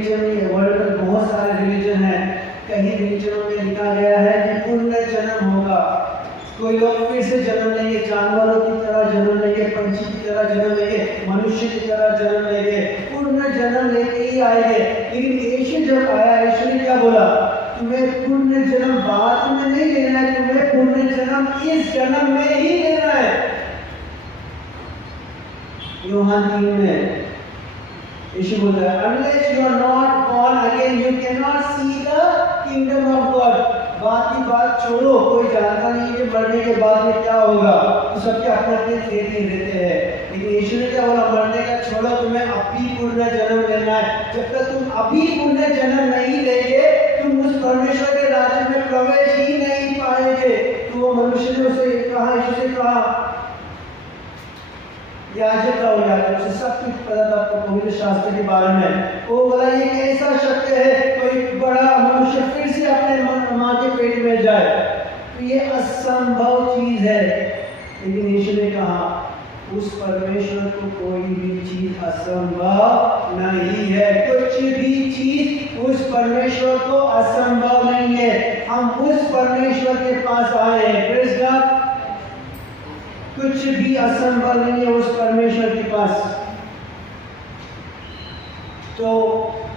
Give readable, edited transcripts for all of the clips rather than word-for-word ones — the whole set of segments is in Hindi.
वर्ल्ड में बहुत सारे रिलीजन हैं। कहीं रिलीजनों में लिखा गया है कि पुनर्जन्म होगा, कोई लोग फिर से जन्म लेंगे, जानवरों की तरह जन्म लेंगे, पंछी की तरह जन्म लेंगे, मनुष्य की तरह जन्म लेंगे, पुनर्जन्म लेके ही आएंगे। लेकिन यीशु जब आया, यीशु ने क्या बोला? तुम्हें पुनर्जन्म बाद में नहीं लेना है, तुम्हें पुनर्जन्म इस जन्म में ही लेना है। यूहन्ना 3 में यीशु बोला, unless you are not born again you cannot see the kingdom of God। बाकी बात छोड़ो, कोई जानता नहीं कि मरने के बाद में क्या होगा, तो सबके अपने अपने थियरी देते हैं। लेकिन यीशु ने क्या बोला? मरने का छोड़ो, तुम्हें अभी पुनर्जन्म लेना है। जब तक तुम अभी पुनर्जन्म नहीं लेंगे, तुम उस परमेश्वर के राज्य में प्रवेश ही नहीं पाएंगे। तो वो मनुष्य ने उसे कहा, यीशु से कहा, याजक का हो जाता, उसे सब कुछ पता था पवित्र शास्त्र के बारे में। वो बोला, ये कैसा शक्य है कोई बड़ा मनुष्य फिर से अपने माँ के पेट में जाए? तो ये असंभव चीज है। लेकिन यीशु ने कहा, उस परमेश्वर को कोई भी चीज असंभव नहीं है। कुछ भी चीज उस परमेश्वर को असंभव नहीं है। हम उस परमेश्वर के पास आए हैं। Praise God. कुछ भी असंभव नहीं है उस परमेश्वर के पास। तो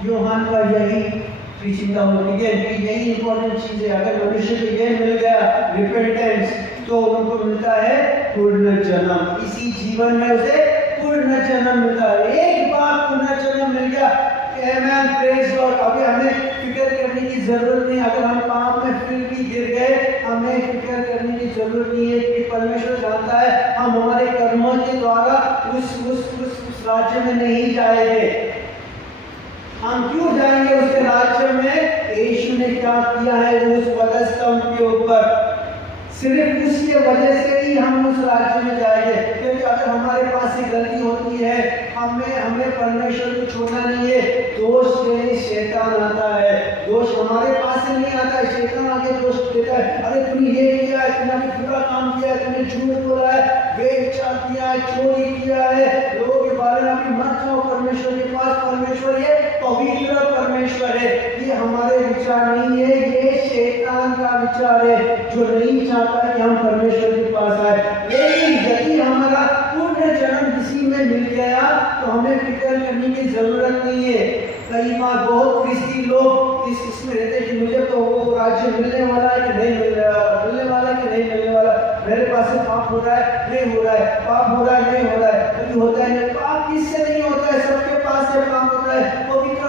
यूहन्ना का यही टीचिंग होती है कि यही इंपॉर्टेंट चीज है। अगर मनुष्य को ये मिल गया रिपेंटेंस, तो उनको मिलता है पुनर्जन्म। इसी जीवन में उसे पुनर्जन्म मिलता है। एक बार पुनर्जन्म मिल गया, आमेन, प्रेज़ गॉड। अभी हमें फिक्र करने की जरूरत नहीं। अगर हम पाप में फिर भी गिर गए, हमें फिक्र करने की जरूरत नहीं है कि परमेश्वर जानता है हम हमारे कर्मों के द्वारा उस राज्य में नहीं जाएंगे। हम क्यों जाएंगे उसके राज्य में? यीशु ने क्या किया है उस वधस्तंभ के ऊपर, सिर्फ उसकी वजह से ही हम उस राज्य में जाएंगे। क्योंकि अगर हमारे पास ही गलती होती है, हमें परमेश्वर को छोड़ना नहीं है, दोष देने शैतान आता है। दोष हमारे पास से नहीं आता है, शैतान आके दोष देता है। अरे तुमने ये किया है, तुमने बुरा काम किया है, तुमने झूठ बोला है, बेईमान किया है, चोरी किया है, लोगों के बारे में अभी मत जाओ परमेश्वर के पास। परमेश्वर ये पवित्र परमेश्वर है। ये हमारे विचार नहीं है, ये शैतान का विचार है जो नहीं चाहता है कि हम परमेश्वर के पास आए। लेकिन यदि हमारा पूर्ण जन्म किसी में मिल गया तो हमें फिक्र करने की जरूरत नहीं है। कई बार बहुत ख्रिस्ती लोग इसमें रहते हैं कि मुझे तो वो राज्य मिलने वाला है कि नहीं मिलने वाला, मिलने वाला है कि नहीं मिलने वाला, मेरे पास से पाप हो रहा है नहीं हो रहा है, पाप हो रहा है नहीं हो रहा है, कभी होता है नहीं। पाप किससे नहीं होता है? सबके पास से पाप होता है। पवित्र